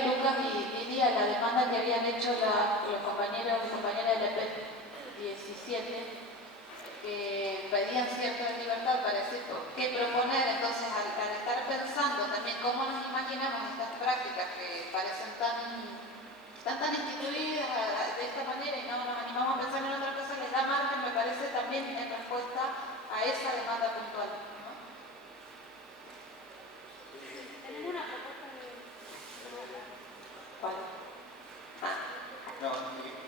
a Lucas y Lidia la demanda que habían hecho los compañeros y compañeras del EP 17, que pedían cierta libertad para decir qué proponer. Entonces, al estar pensando también cómo nos imaginamos estas prácticas que parecen tan instituidas de esta manera y no nos animamos a pensar en otra cosa, les da margen, me parece, también en respuesta a esa demanda puntual, ¿no? ¿Tenemos una propuesta de...? Vale. No,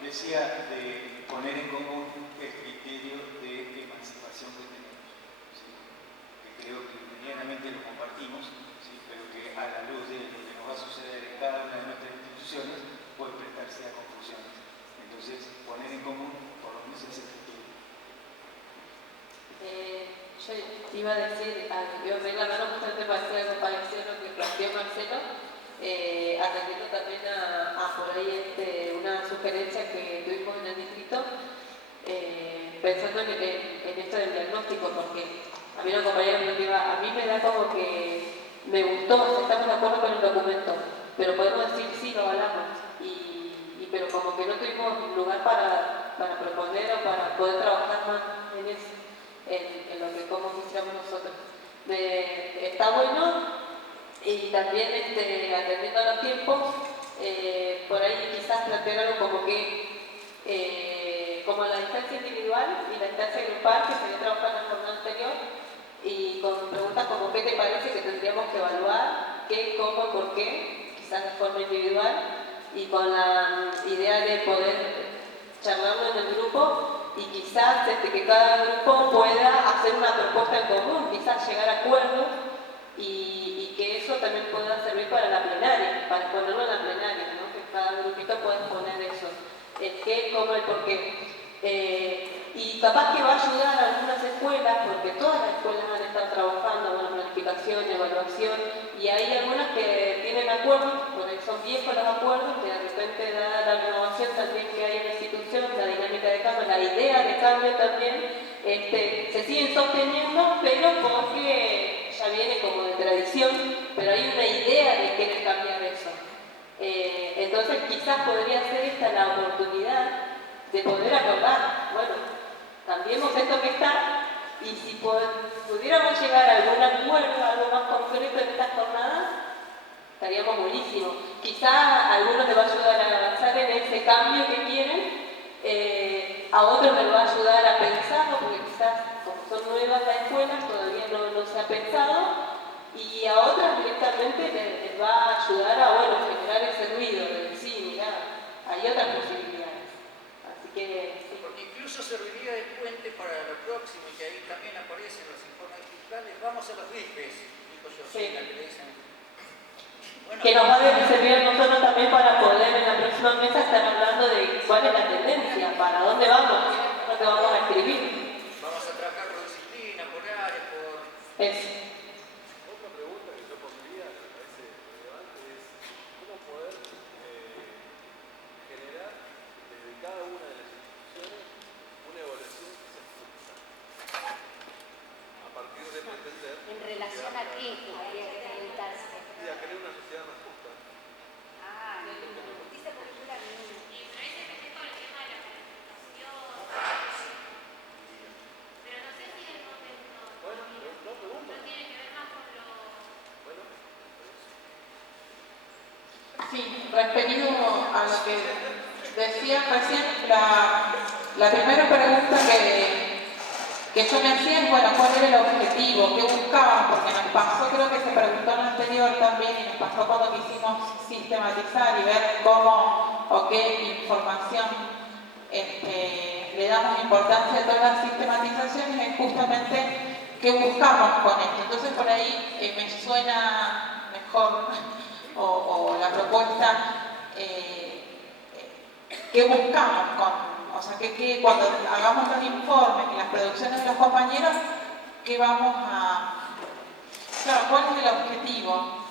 decía de poner en común el criterio de emancipación que tenemos, ¿sí? Que creo que medianamente lo compartimos, ¿sí? Pero que a la luz de lo que nos va a suceder en cada una de nuestras instituciones puede prestarse a confusiones. Entonces, poner en común por lo menos ese criterio. Yo iba a decir, yo me la mano justamente para hacer algo parecido a lo que planteó Marcelo, atendiendo también a por ahí una sugerencia que tuvimos en el distrito, pensando en esto del diagnóstico, porque a mí una compañera me dijo, a mí me da como que me gustó, estamos de acuerdo con el documento, pero podemos decir sí, lo avalamos, pero como que no tuvimos lugar para proponer o para poder trabajar más en eso, en lo que como quisiéramos nosotros. Está bueno. Y también atendiendo a los tiempos, por ahí quizás plantear algo como que, como la instancia individual y la instancia grupal que se había trabajado en la jornada anterior, y con preguntas como ¿qué te parece que tendríamos que evaluar? ¿Qué, cómo, por qué? Quizás de forma individual, y con la idea de poder charlarlo en el grupo y quizás que cada grupo pueda hacer una propuesta en común, quizás llegar a acuerdos y que eso también pueda servir para la plenaria, para ponerlo en la plenaria, ¿no? Que cada grupito pueda exponer eso, el qué, cómo, el por qué. Y capaz que va a ayudar a algunas escuelas, porque todas las escuelas han estado trabajando en planificación, evaluación, y hay algunas que tienen acuerdos, porque son viejos los acuerdos, que de repente da la renovación también que hay en la institución, la dinámica de cambio, la idea de cambio también, se siguen sosteniendo, pero porque ya viene como de tradición, pero hay una idea de querer cambiar eso. Entonces quizás podría ser esta la oportunidad de poder acordar, bueno, cambiemos esto que está, y si pudiéramos llegar a algún acuerdo, algo más concreto en estas jornadas, estaríamos buenísimos. Quizás a algunos les va a ayudar a avanzar en ese cambio que quieren, a otros les va a ayudar a pensarlo, porque quizás como son nuevas las escuelas, todavía no se ha pensado, y a otras directamente les va a ayudar a, bueno, generar ese ruido de decir, sí, mirá, hay otras posibilidades. Así que, sí. Porque incluso serviría de puente para lo próximo, y que ahí también aparecen los informes fiscales. Vamos a los BIPES, dijo Josina, sí. Que le dicen. Bueno, que nos va a servir a nosotros también para poder en la próxima mesa estar hablando de cuál es la tendencia, para dónde vamos, lo que vamos a escribir. Vamos a trabajar por disciplina, por área, por... Otra pregunta que yo pondría, que me parece relevante, es cómo poder generar desde cada una de las instituciones una evaluación que sea justa. A partir de pretender... ¿En relación a qué habría que preguntarse? Y a crear una sociedad más justa. Ah, justicia popular. Y pero ese es con el tema de la planificación. Pero no sé si el momento. Bueno, no pregunto. No tiene que ver más con lo. Bueno, Sí, referido a lo que decía recién, la primera pregunta que yo me hacía es, bueno, ¿cuál era el objetivo? ¿Qué buscaban? Porque nos pasó, creo que se preguntó en el anterior también, y nos pasó cuando quisimos sistematizar y ver cómo o qué información le damos importancia a todas las sistematizaciones, es justamente qué buscamos con esto. Entonces por ahí me suena mejor o la propuesta, qué buscamos o sea, que cuando hagamos los informes y las producciones de los compañeros, ¿qué vamos a... Claro, ¿cuál es el objetivo?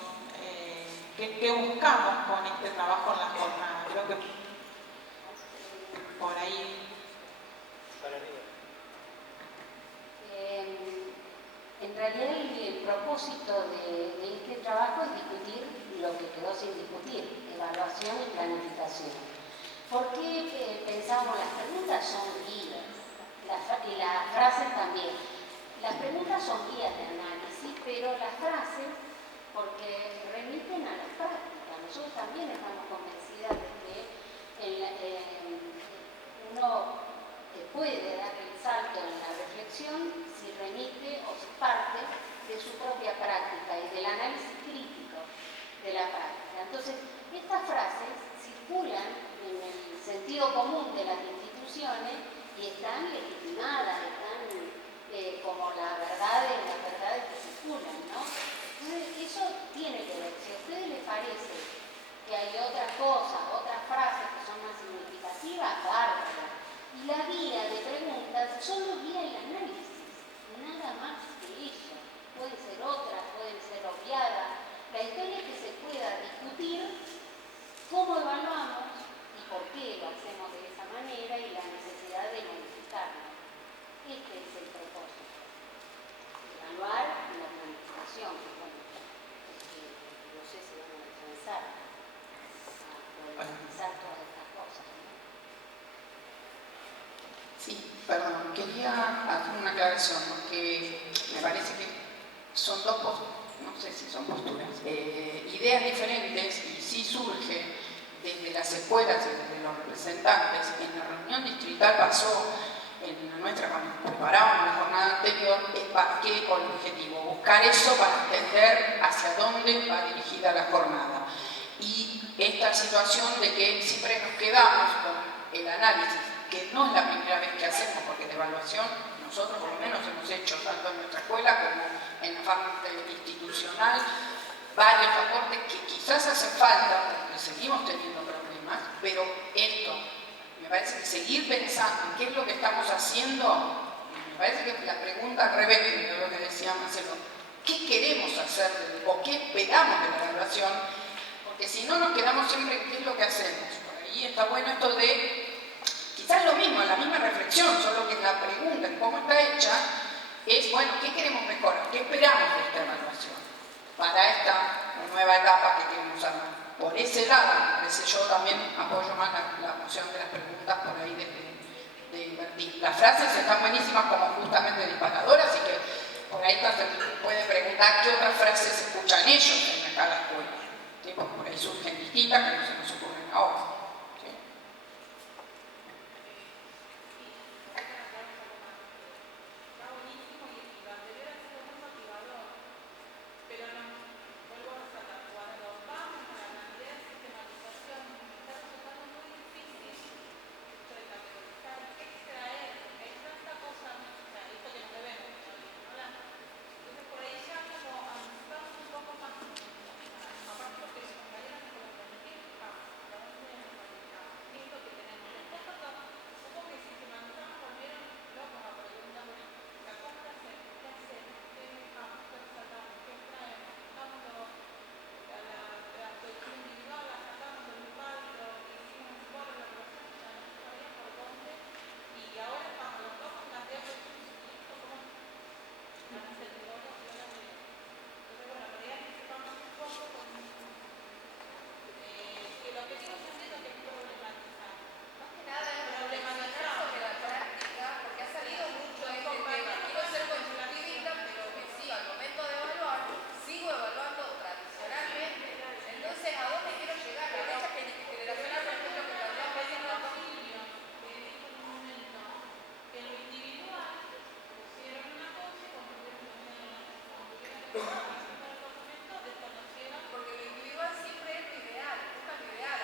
¿Qué buscamos con este trabajo en la jornada? Creo que por ahí... En realidad el propósito de este trabajo es discutir lo que quedó sin discutir, evaluación y planificación. ¿Por qué pensamos las preguntas son guías? Y las frases también. Las preguntas son guías de análisis, pero las frases, porque remiten a la práctica. Nosotros también estamos convencidas de que uno puede dar el salto en la reflexión si remite o si parte de su propia práctica y del análisis crítico de la práctica. Entonces, estas frases circulan en el sentido común de las instituciones y están legitimadas, están como las verdades que circulan, ¿no? Entonces, eso tiene que ver. Si a ustedes les parece que hay otras cosas, otras frases que son más significativas, bárbaro. Y la guía de preguntas solo guía el análisis, nada más que eso. Pueden ser otras, pueden ser obviadas. La historia es que se pueda discutir cómo evaluamos y por qué lo hacemos de esa manera y la necesidad de modificarlo. Este es el propósito. Evaluar la planificación, que bueno, no sé si van a alcanzar a problematizar todas estas cosas, ¿no? Sí, perdón, quería hacer una aclaración, porque me parece que son dos posturas, no sé si son posturas, ideas diferentes, y sí surge desde las escuelas y desde los representantes. En la reunión distrital pasó, en la nuestra, cuando preparábamos la jornada anterior, ¿qué con el objetivo? Buscar eso para entender hacia dónde va dirigida la jornada. Y esta situación de que siempre nos quedamos con el análisis, que no es la primera vez que hacemos, porque de evaluación nosotros por lo menos hemos hecho tanto en nuestra escuela como en la parte institucional varios aportes que quizás hacen falta porque seguimos teniendo problemas, pero esto me parece que seguir pensando en qué es lo que estamos haciendo, me parece que la pregunta al revés de lo que decía Marcelo, ¿qué queremos hacer o qué esperamos de la evaluación? Porque si no nos quedamos siempre en qué es lo que hacemos. Por ahí está bueno esto de quizás lo mismo, la misma reflexión, solo que la pregunta en cómo está hecha es, bueno, ¿qué queremos mejorar? ¿Qué esperamos de esta evaluación para esta nueva etapa que queremos armar? Por ese lado, me parece, yo también apoyo más la moción de las preguntas por ahí de invertir. Las frases están buenísimas como justamente disparadoras, así que por ahí se puede preguntar qué otras frases escuchan ellos en acá la escuela. ¿Sí? Porque por ahí surgen distintas que no se nos ocurren ahora. Porque lo individual siempre es lo ideal, busca lo ideal.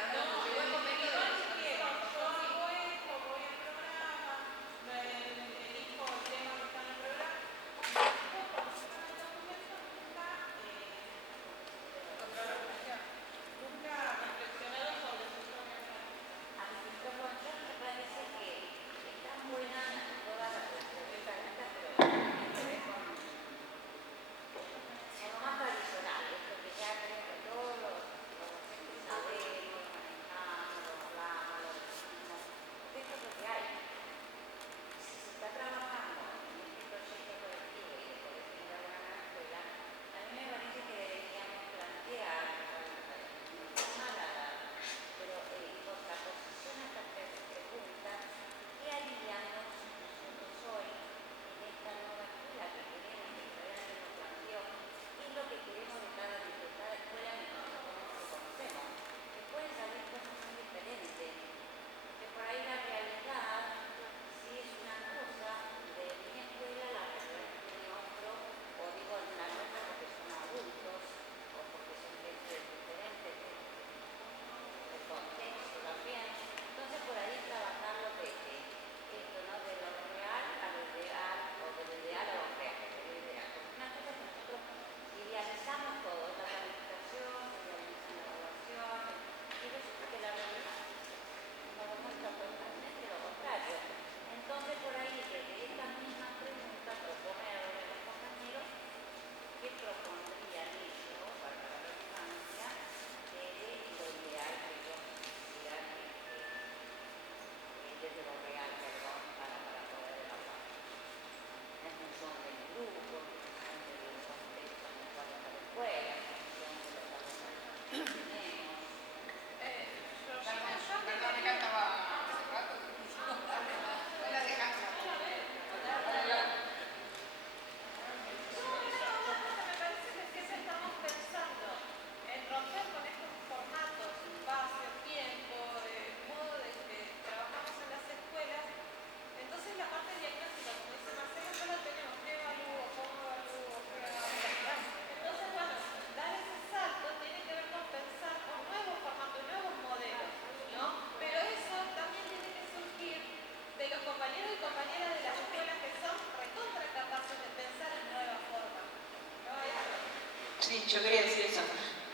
Sí, yo quería decir eso.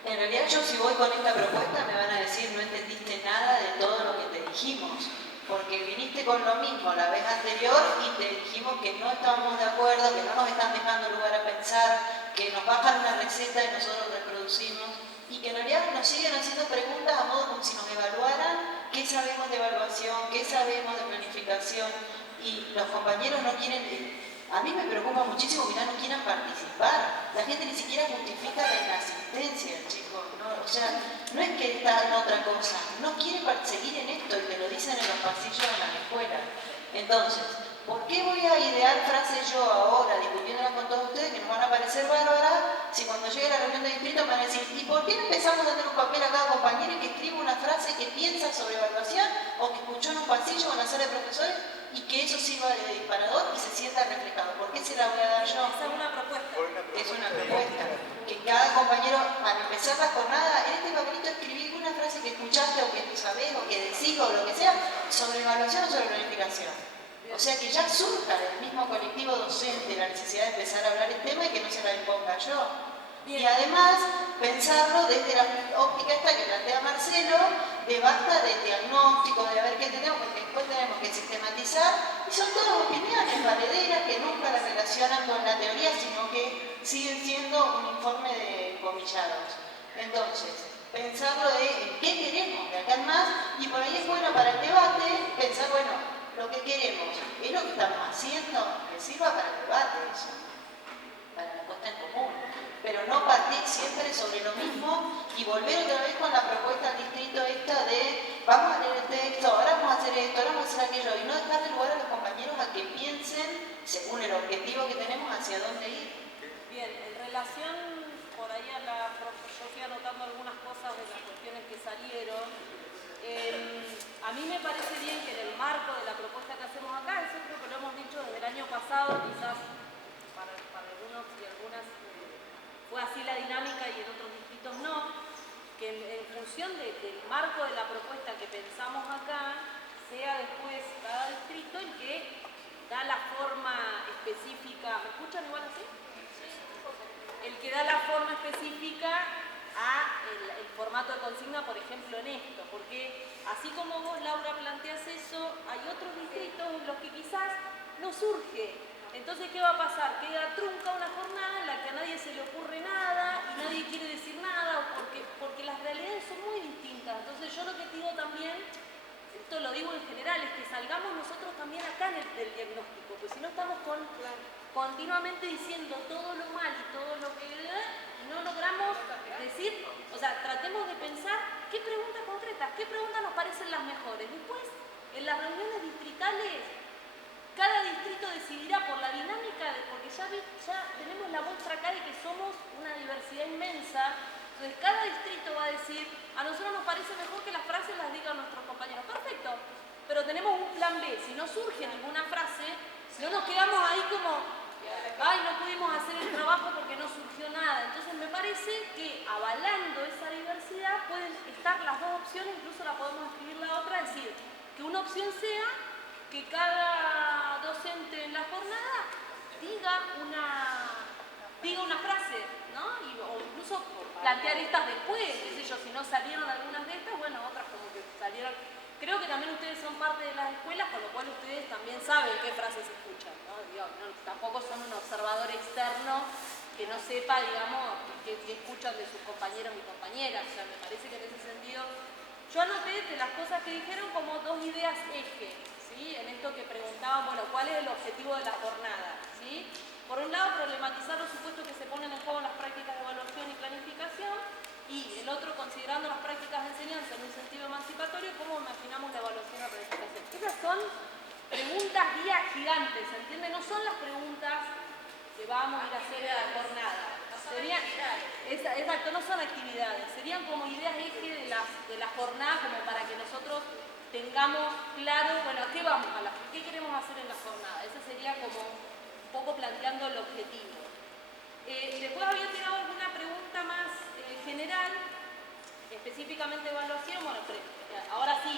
En realidad yo si voy con esta propuesta me van a decir no entendiste nada de todo lo que te dijimos, porque viniste con lo mismo la vez anterior y te dijimos que no estábamos de acuerdo, que no nos están dejando lugar a pensar, que nos bajan una receta y nosotros reproducimos, y que en realidad nos siguen haciendo preguntas a modo como si nos evaluaran qué sabemos de evaluación, qué sabemos de planificación, y los compañeros no quieren. A mí me preocupa muchísimo que ya no quieran participar. La gente ni siquiera justifica la inasistencia, chicos. ¿No? O sea, no es que está en otra cosa. No quiere seguir en esto y te lo dicen en los pasillos de las escuelas. Entonces, ¿por qué voy a idear frases yo ahora, discutiéndolas con todos ustedes, que nos van a parecer bárbaras, si cuando llegue la reunión de distrito me van a decir, ¿y por qué no empezamos a dar un papel a cada compañero y que escriba una frase que piensa sobre evaluación o que escuchó en un pasillo o en la sala de profesores y que eso sirva de disparador y se sienta reflejado? ¿Por qué se la voy a dar yo? Esa es una propuesta. Es una propuesta. Que cada compañero, al empezar la jornada, en este papelito escribí una frase que escuchaste o que sabés o que decís o lo que sea, sobre evaluación o sobre planificación. O sea, que ya surja del mismo colectivo docente la necesidad de empezar a hablar el tema y que no se la imponga yo. Bien. Y además, pensarlo desde la óptica esta que plantea Marcelo, de basta de diagnóstico, de ver qué tenemos, porque después tenemos que sistematizar, y son todas opiniones valederas que nunca las relacionan con la teoría, sino que siguen siendo un informe de comillados. Entonces, pensarlo de en qué queremos de acá en más, y por ahí es bueno para el debate pensar, bueno, lo que queremos es lo que estamos haciendo, que sirva para el debate eso, para la puesta en común, pero no partir siempre sobre lo mismo y volver otra vez con la propuesta al distrito esta de vamos a leer el texto, ahora vamos a hacer esto, ahora vamos a hacer aquello, y no dejarle lugar a los compañeros a que piensen según el objetivo que tenemos hacia dónde ir. Bien, en relación por ahí a yo fui anotando algunas cosas de las cuestiones que salieron. A mí me parece bien que en el marco de la propuesta que hacemos acá, eso creo que lo hemos dicho desde el año pasado, quizás para algunos y algunas fue así la dinámica y en otros distritos no, que en función del marco de la propuesta que pensamos acá, sea después cada distrito el que da la forma específica. ¿Me escuchan igual así? El que da la forma específica a el formato de consigna, por ejemplo, en esto, porque así como vos, Laura, planteas eso, hay otros distritos en los que quizás no surge. Entonces, ¿qué va a pasar? Queda trunca una jornada en la que a nadie se le ocurre nada y nadie quiere decir nada, porque las realidades son muy distintas. Entonces, yo lo que digo también, esto lo digo en general, es que salgamos nosotros también acá del diagnóstico, porque si no estamos continuamente diciendo todo lo mal y todo lo que no logramos decir, o sea, tratemos de pensar qué preguntas concretas, qué preguntas nos parecen las mejores. Después, en las reuniones distritales, cada distrito decidirá por la dinámica, porque ya tenemos la muestra acá de que somos una diversidad inmensa. Entonces, cada distrito va a decir, a nosotros nos parece mejor que las frases las digan nuestros compañeros. Perfecto, pero tenemos un plan B. Si no surge ninguna frase, no nos quedamos ahí como, ay, no pudimos hacer el trabajo porque no surgió nada. Entonces me parece que avalando esa diversidad pueden estar las dos opciones, incluso la podemos escribir la otra, es decir, que una opción sea que cada docente en la jornada diga una frase, ¿no? O incluso plantear estas después, qué sé yo, si no salieron algunas de estas, bueno, otras como que salieron. Creo que también ustedes son parte de las escuelas, con lo cual ustedes también saben qué frases escuchan, ¿no? Digo, tampoco son un observador externo que no sepa, digamos, qué escuchan de sus compañeros y compañeras. O sea, me parece que en ese sentido, yo anoté de las cosas que dijeron como dos ideas eje, ¿sí? En esto que preguntaban, bueno, ¿cuál es el objetivo de la jornada? ¿Sí? Por un lado, problematizar los supuestos que se ponen en juego en las prácticas de evaluación y planificación, y el otro considerando las prácticas de enseñanza en un sentido emancipatorio, ¿cómo imaginamos la evaluación y la planificación? Esas son preguntas guía gigantes, ¿entiende? No son las preguntas que vamos a ir a hacer a la jornada. Serían, exacto, no son actividades, serían como ideas eje de la jornada, como para que nosotros tengamos claro, bueno, ¿qué vamos a qué queremos hacer en la jornada? Ese sería como un poco planteando el objetivo. Después había tirado alguna pregunta más general, específicamente evaluación. Bueno, ahora sí,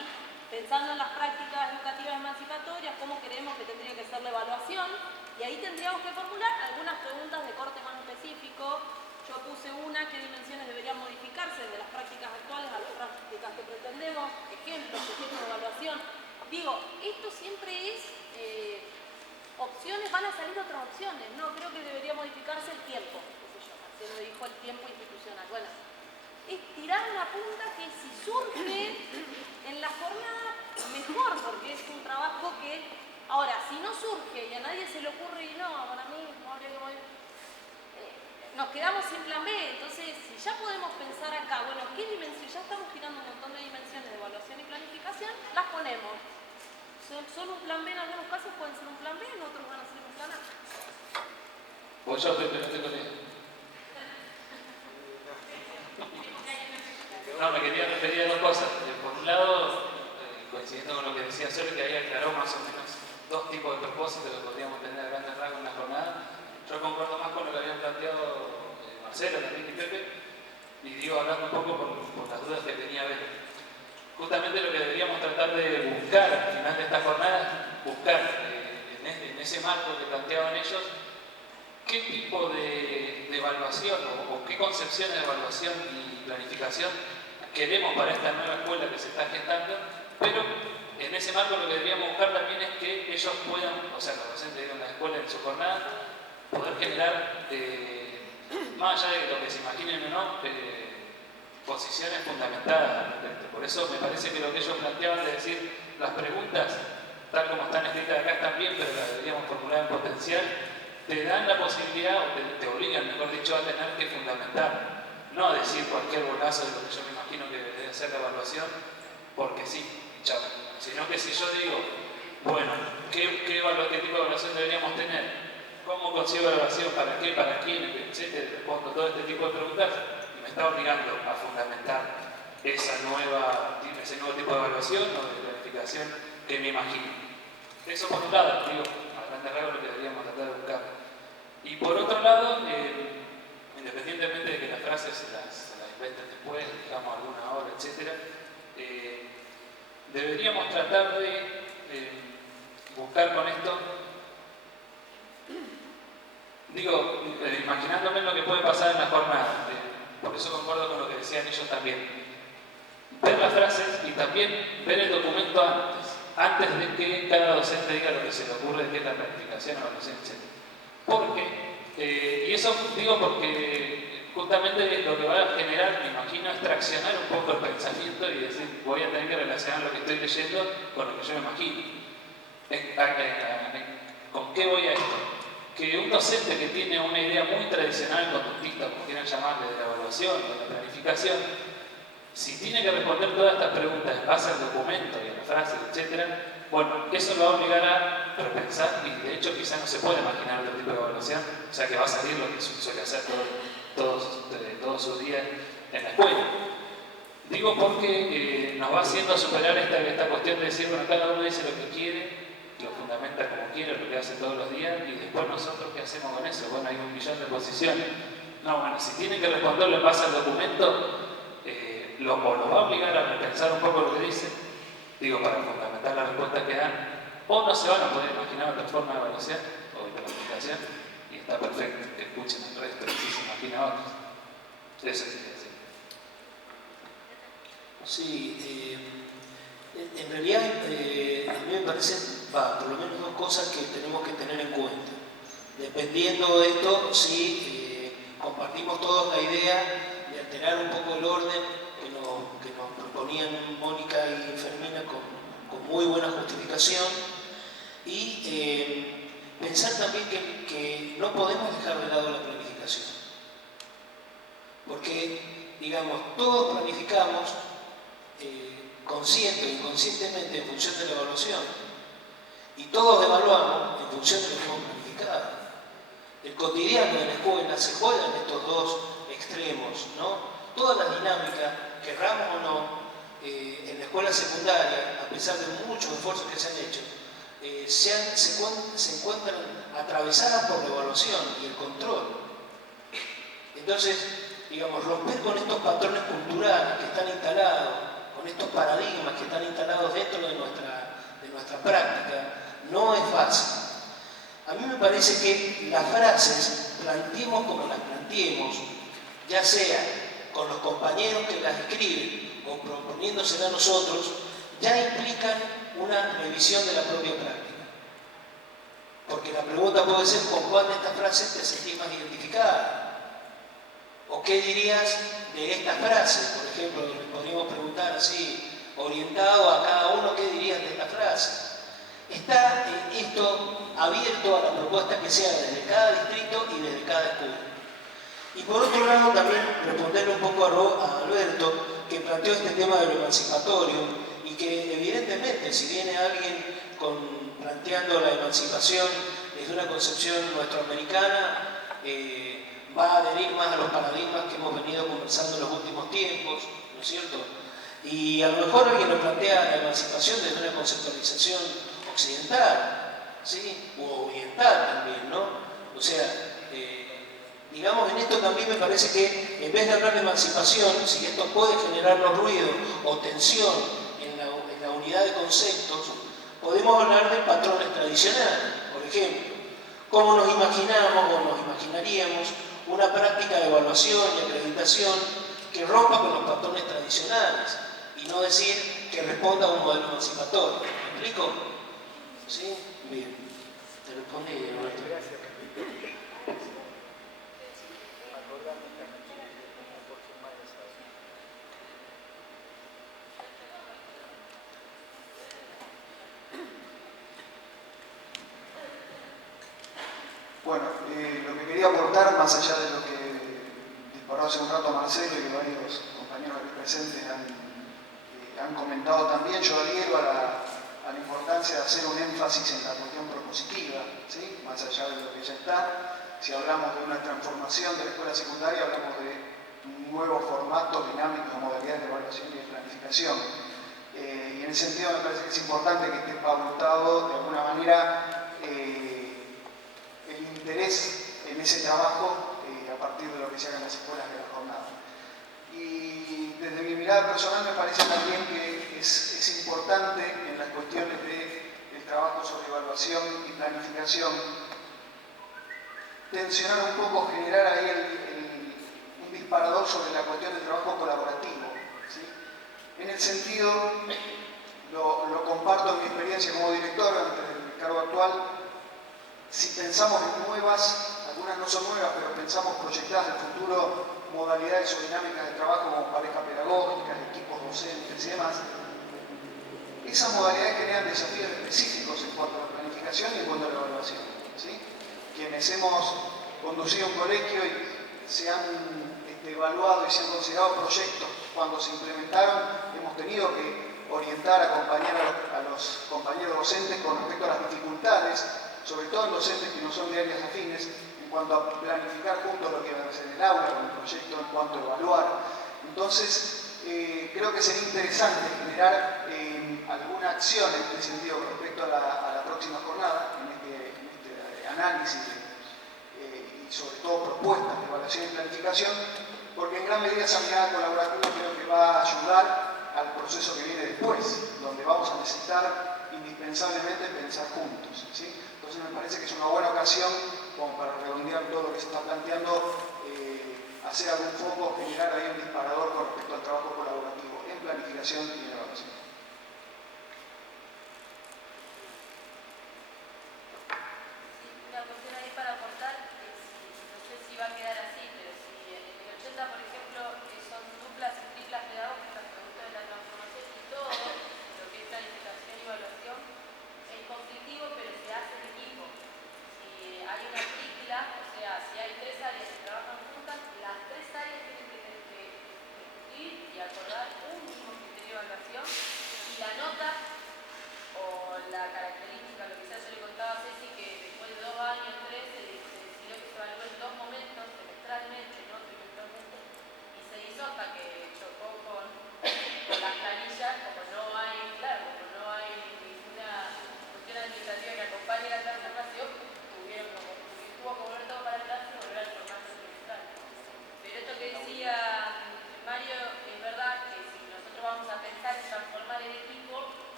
pensando en las prácticas educativas emancipatorias, ¿cómo creemos que tendría que ser la evaluación? Y ahí tendríamos que formular algunas preguntas de corte más específico. Yo puse una: ¿qué dimensiones deberían modificarse de las prácticas actuales a las prácticas que pretendemos? Ejemplos de evaluación. Digo, esto siempre es opciones, van a salir otras opciones. No, creo que debería modificarse el tiempo, qué sé yo, se lo dijo el tiempo institucional. Bueno, es tirar una punta que si surge en la jornada, mejor, porque es un trabajo que... Ahora, si no surge y a nadie se le ocurre y no, para mí no habría que mover, nos quedamos sin plan B. Entonces, si ya podemos pensar acá, bueno, ¿qué dimensión? Ya estamos tirando un montón de dimensiones de evaluación y planificación, las ponemos. Son un plan B en algunos casos, pueden ser un plan B, en otros van a ser un plan A. Pues yo estoy con eso. No, me quería referir a dos cosas. Por un lado, coincidiendo con lo que decía Sole, que ahí aclaró más o menos dos tipos de propósitos que podríamos tener a grandes rasgos en la jornada. Yo concuerdo más con lo que habían planteado Marcelo, también y Pepe, y digo, hablando un poco por las dudas que tenía Beto. Justamente lo que deberíamos tratar de buscar al final de esta jornada, buscar en ese marco que planteaban ellos, qué tipo de evaluación o qué concepciones de evaluación y planificación queremos para esta nueva escuela que se está gestando, pero en ese marco lo que deberíamos buscar también es que ellos puedan, o sea, los docentes de la escuela en su jornada, poder generar, más allá de lo que se imaginen o no, posiciones fundamentadas. Por eso me parece que lo que ellos planteaban de decir, las preguntas, tal como están escritas acá, están bien, pero las deberíamos formular en potencial, te dan la posibilidad, o te obligan, mejor dicho, a tener que fundamentar, no a decir cualquier bolazo de lo que yo me imagino que debe ser la evaluación, porque sí, chao. Sino que si yo digo, bueno, ¿qué tipo de evaluación deberíamos tener? ¿Cómo consigo evaluación? ¿Para qué? ¿Para quién? Etcétera. Respondo todo este tipo de preguntas y me está obligando a fundamentar ese nuevo tipo de evaluación o de planificación que me imagino. Eso por un lado, digo, a grandes rasgos lo que deberíamos tratar de buscar. Y por otro lado, independientemente de que las frases se las inventen después, digamos alguna hora, etcétera, deberíamos tratar de buscar con esto, digo, imaginándome lo que puede pasar en la jornada, por eso concuerdo con lo que decían ellos también, ver las frases y también ver el documento antes de que cada docente diga lo que se le ocurre de qué es la planificación, evaluación, etc. Porque, y eso digo porque justamente lo que va a generar, me imagino, es traccionar un poco el pensamiento y decir, voy a tener que relacionar lo que estoy leyendo con lo que yo me imagino. ¿Con qué voy a esto? Que un docente que tiene una idea muy tradicional, conductista, como quieran llamarle, de la evaluación, de la planificación, si tiene que responder todas estas preguntas en base al documento y a las frases, etc., bueno, eso lo va a obligar a repensar y de hecho quizás no se puede imaginar otro tipo de evaluación, o sea que va a salir lo que suele hacer todos sus días en la escuela. Digo porque nos va haciendo superar esta cuestión de decir, bueno, cada uno dice lo que quiere, lo fundamenta como quiere, lo que hace todos los días, y después nosotros, ¿qué hacemos con eso? Bueno, hay 1 millón de posiciones. No, bueno, si tienen que responderlo en base al documento, lo va a obligar a repensar un poco lo que dice, digo, para fundamentar la respuesta que dan, o no se van a poder imaginar otra forma de evaluación o de planificación, y está perfecto, que escuchen el resto y si se imagina otros. Eso sí que decir. Sí, en realidad a mí me parecen, por lo menos 2 cosas que tenemos que tener en cuenta. Dependiendo de esto, si compartimos todos la idea de alterar un poco el orden que nos proponían Mónica y Fermina con muy buena justificación, y pensar también que no podemos dejar de lado la planificación, porque digamos, todos planificamos consciente o inconscientemente en función de la evaluación y todos evaluamos en función de lo que hemos planificado. El cotidiano de la escuela se juega en estos dos extremos, ¿no? Todas las dinámicas, querramos o no, en la escuela secundaria, a pesar de muchos esfuerzos que se han hecho, se encuentran atravesadas por la evaluación y el control. Entonces, digamos, romper con estos patrones culturales que están instalados, con estos paradigmas que están instalados dentro de nuestra práctica, no es fácil. A mí me parece que las frases, planteemos como las planteemos, ya sea con los compañeros que las escriben o proponiéndoselas a nosotros, ya implican una revisión de la propia práctica. Porque la pregunta puede ser con cuál de estas frases te sentís más identificada. ¿O qué dirías de estas frases? Por ejemplo, podríamos preguntar así, orientado a cada uno, ¿qué dirías de esta frase? Está esto abierto a la propuesta que sea desde cada distrito y desde cada escuela. Y por otro lado, también responderle un poco a Alberto, que planteó este tema de lo emancipatorio y que evidentemente, si viene alguien planteando la emancipación desde una concepción nuestroamericana, va a adherir más a los paradigmas que hemos venido conversando en los últimos tiempos, ¿no es cierto? Y a lo mejor alguien nos plantea la emancipación desde una conceptualización occidental, ¿sí? O oriental también, ¿no? O sea, digamos, en esto también me parece que en vez de hablar de emancipación, si esto puede generarnos ruido o tensión en la unidad de conceptos, podemos hablar de patrones tradicionales. Por ejemplo, cómo nos imaginamos o nos imaginaríamos una práctica de evaluación y acreditación que rompa con los patrones tradicionales y no decir que responda a un modelo emancipatorio. ¿Me explico? ¿Sí? Bien. Te respondí, Roberto. Bueno, lo que quería aportar, más allá de lo que disparó hace un rato Marcelo y que varios compañeros aquí presentes han comentado también, yo adhiero a la importancia de hacer un énfasis en la cuestión propositiva, ¿sí? Más allá de lo que ya está. Si hablamos de una transformación de la escuela secundaria, hablamos de nuevos formatos, dinámicos, modalidades de evaluación y de planificación. Y en ese sentido me parece que es importante que esté pautado de alguna manera el interés en ese trabajo a partir de lo que se haga en las escuelas de la jornada. Y desde mi mirada personal me parece también que es importante en las cuestiones del trabajo sobre evaluación y planificación tensionar un poco, generar ahí un disparador sobre la cuestión del trabajo colaborativo, ¿sí? En el sentido, lo comparto en mi experiencia como director ante el cargo actual, si pensamos en nuevas, algunas no son nuevas, pero pensamos proyectadas en futuro modalidades o dinámicas de trabajo como pareja pedagógica, equipos docentes y demás, esas modalidades generan desafíos específicos en cuanto a la planificación y en cuanto a la evaluación, ¿sí? Quienes hemos conducido un colegio y se han evaluado y se han considerado proyectos cuando se implementaron, hemos tenido que orientar, acompañar a los compañeros docentes con respecto a las dificultades, sobre todo en docentes que no son de áreas afines, en cuanto a planificar juntos lo que va a hacer en el aula, con el proyecto, en cuanto a evaluar. Entonces, creo que sería interesante generar alguna acción en este sentido respecto a la próxima jornada, en este análisis y sobre todo propuestas de evaluación y planificación, porque en gran medida esa mirada colaborativa creo que va a ayudar al proceso que viene después, donde vamos a necesitar indispensablemente pensar juntos, ¿sí? Entonces me parece que es una buena ocasión como para redondear todo lo que se está planteando, hacer algún foco, generar ahí un disparador con respecto al trabajo colaborativo en planificación y en evaluación. Sí, una cuestión ahí para aportar, no sé si va a quedar así, pero si en el 80, por ejemplo, son duplas y triplas pedagógicas producto de la transformación y todo lo que es planificación y evaluación es conflictivo, pero se hace en equipo. Si hay una tripla, o sea, si hay tres áreas que trabajan juntas, las tres áreas tienen que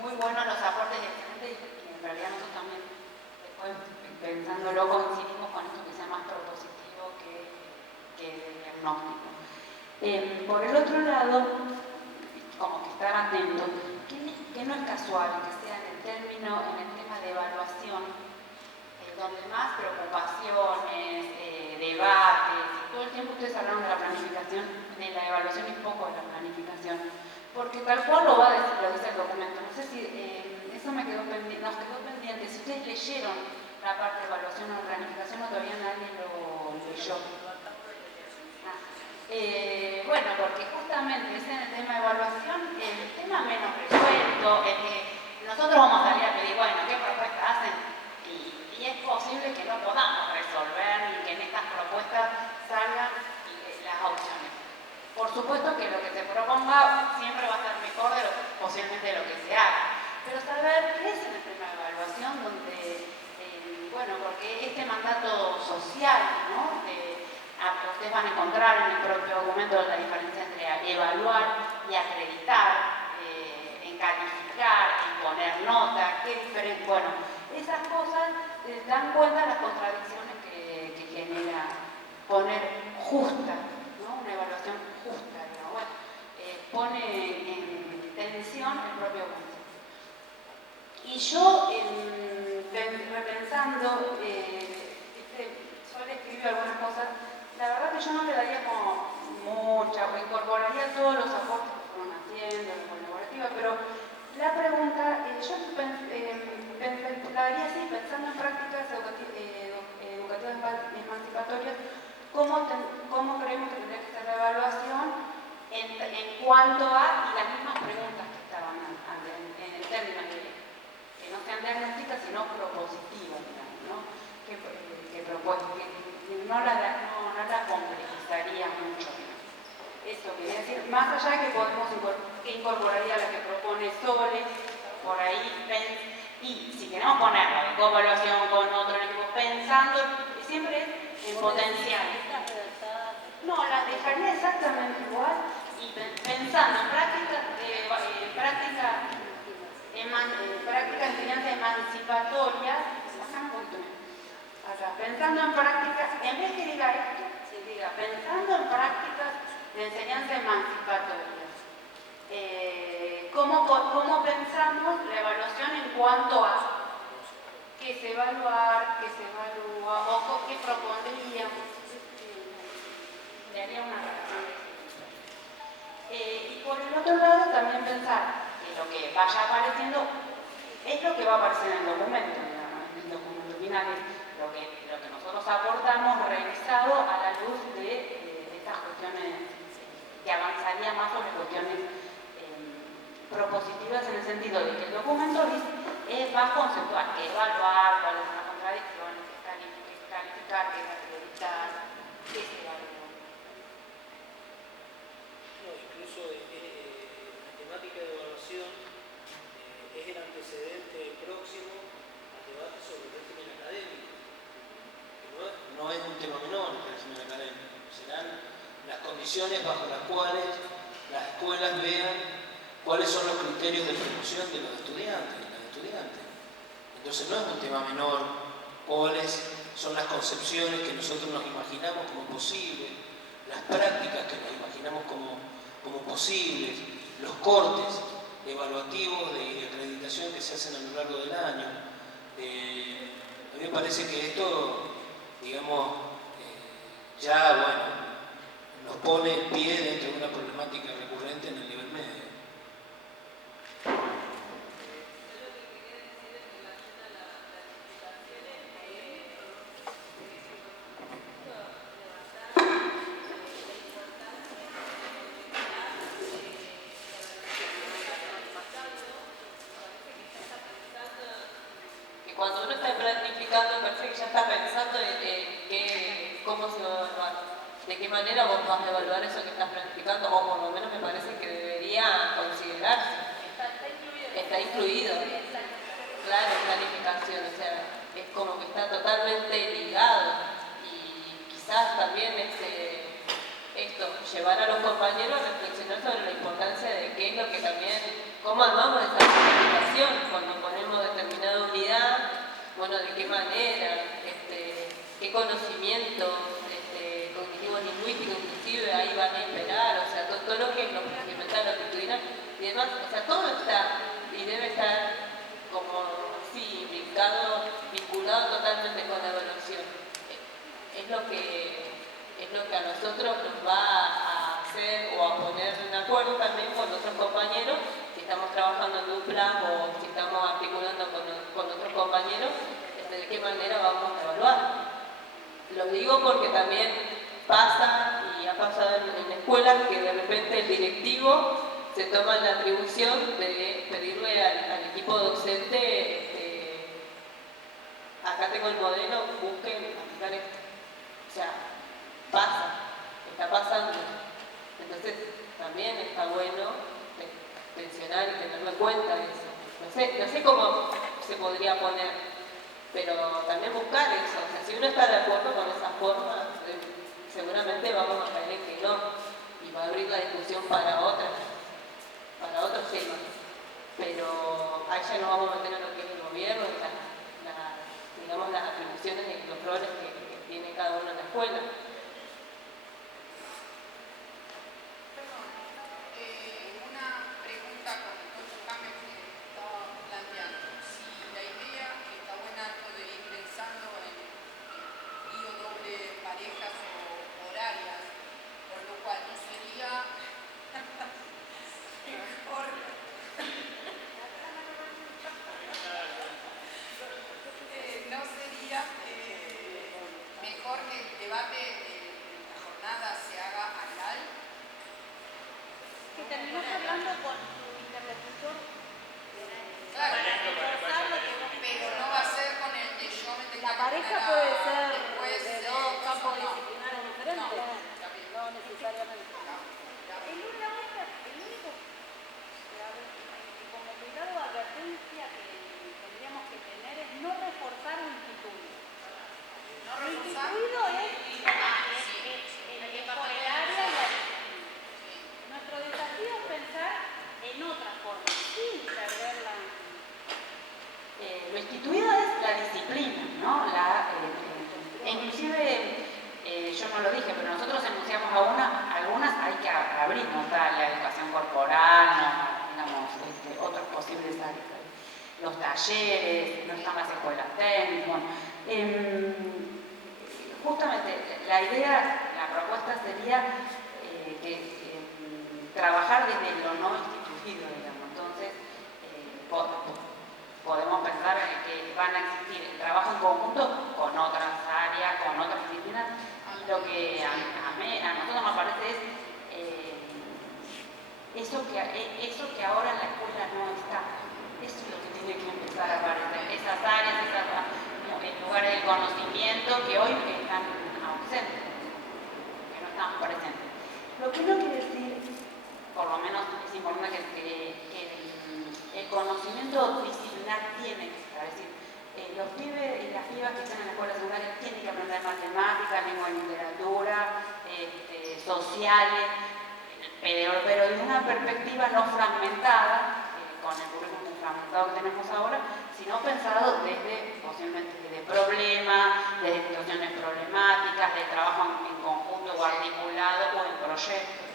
muy buenos los aportes excelentes y en realidad nosotros también, después pensándolo, coincidimos con esto que sea más propositivo que de diagnóstico. Por el otro lado, como que estar atento, que no es casual que sea en el tema de evaluación, donde más preocupaciones, debates, y todo el tiempo ustedes hablaron de la planificación, de la evaluación y poco de la planificación, porque tal cual lo dice el documento. No sé si eso nos quedó pendiente. Si ustedes leyeron la parte de evaluación o planificación o todavía nadie lo leyó. Bueno, porque justamente es en el tema de evaluación, el tema menos resuelto, el que nosotros vamos a salir a pedir, bueno, ¿qué propuestas hacen? Y es posible que no podamos resolver ni que en estas propuestas salgan las opciones. Por supuesto que lo que se proponga siempre va a ser mejor posiblemente de lo que se haga, pero saber qué es en el tema de evaluación, donde, bueno, porque este mandato social, ¿no? Ustedes van a encontrar en el propio documento la diferencia entre evaluar y acreditar, en calificar, en poner nota, qué diferente. Bueno, esas cosas dan cuenta de las contradicciones que genera poner justa, ¿no? Una evaluación justa, digamos. Bueno, pone en tensión el propio concepto. Y yo, repensando, Sol escribió algunas cosas. La verdad que yo no le daría como mucha, o incorporaría todos los aportes que fueron haciendo, la colaborativa, pero la pregunta, yo la haría así, pensando en prácticas educativas emancipatorias, ¿cómo creemos que tendría que ser la evaluación en cuanto a, y las mismas preguntas que estaban en el término que no sean diagnósticas, sino propositivas, digamos, ¿no? Que no la complejizaría mucho. Eso quería decir, más allá de que incorporaría la que propone Sole, por ahí, y si queremos ponerlo de coevaluación con otro equipo, pensando, siempre es en potencial. No, la dejaría exactamente igual y pensando en prácticas de enseñanza emancipatoria, pensando en prácticas, en vez que diga esto, se diga pensando en prácticas de enseñanza emancipatorias. ¿Cómo pensamos la evaluación en cuanto a qué se evalúa o qué propondríamos? Le haría una relación de eso. Y por el otro lado también pensar que lo que vaya apareciendo es lo que va a aparecer en el documento, en el documento final es lo que nosotros aportamos revisado a la luz de estas cuestiones que avanzaría más sobre cuestiones propositivas en el sentido de que el documento es más conceptual, que evaluar, cuáles son las contradicciones, qué es calificar, qué es acreditar, qué se evalúa. No, incluso la temática de evaluación es el antecedente próximo al debate sobre el régimen académico. No es un tema menor el régimen académico, serán las condiciones bajo las cuales las escuelas vean cuáles son los criterios de promoción de los estudiantes y las estudiantes. Entonces no es un tema menor cuáles son las concepciones que nosotros nos imaginamos como posibles, las prácticas que nos imaginamos como posibles, los cortes evaluativos de acreditación que se hacen a lo largo del año. A mí me parece que esto, digamos, ya, bueno, nos pone en pie dentro de una problemática recurrente en el nivel medio. Cuando uno está planificando, parece que ya está pensando en cómo se va a evaluar, de qué manera vos vas a evaluar eso que estás planificando, o por lo menos me parece que debería considerarse. Está incluido. Claro, planificación, o sea, es como que está totalmente ligado. Y quizás también llevar a los compañeros a reflexionar sobre la importancia de qué es lo que también, cómo armamos esa planificación. demás. O sea, todo está y debe estar como así, vinculado totalmente con la evaluación. Es lo que a nosotros nos va a hacer o a poner de acuerdo también con nuestros compañeros, si estamos trabajando en un plan o si estamos articulando con otros compañeros, de qué manera vamos a evaluar. Lo digo porque también pasa, y ha pasado en escuelas, que de repente el directivo se toma la atribución de pedirle al equipo docente, acá tengo el modelo, busquen aplicar esto. O sea, está pasando. Entonces, también está bueno mencionar y tenerlo en cuenta eso. No sé cómo se podría poner, pero también buscar eso. O sea, si uno está de acuerdo con esa forma, seguramente vamos a caer en que no, y va a abrir la discusión para otros temas. Pero ahí ya nos vamos a meter en lo que es el gobierno, digamos, las atribuciones y los roles que tiene cada uno en la escuela. Lo instituido es la disciplina, ¿no? Inclusive, yo no lo dije, pero nosotros enunciamos algunas hay que abrir, no está la educación corporal, no, digamos, otros posibles áreas. Los talleres, no están las escuelas técnicas. Bueno, justamente la idea, la propuesta sería trabajar desde lo no instituido, digamos. Entonces, podemos pensar en que van a existir el trabajo en conjunto con otras áreas, con otras disciplinas. Lo que a nosotros nos parece es eso que ahora en la escuela no está. Eso es lo que tiene que empezar a aparecer. Esas áreas, lugares del conocimiento que hoy están ausentes, que no están presentes. Lo que no quiere decir, por lo menos es importante que el conocimiento disciplinar tiene que estar. Es decir, los pibes y las pibas que están en la escuela secundaria tienen que aprender matemáticas, lengua y literatura, sociales, pero desde una perspectiva no fragmentada, con el currículum fragmentado que tenemos ahora, sino pensado posiblemente desde problemas, desde situaciones problemáticas, de trabajo en conjunto o articulado o en proyectos.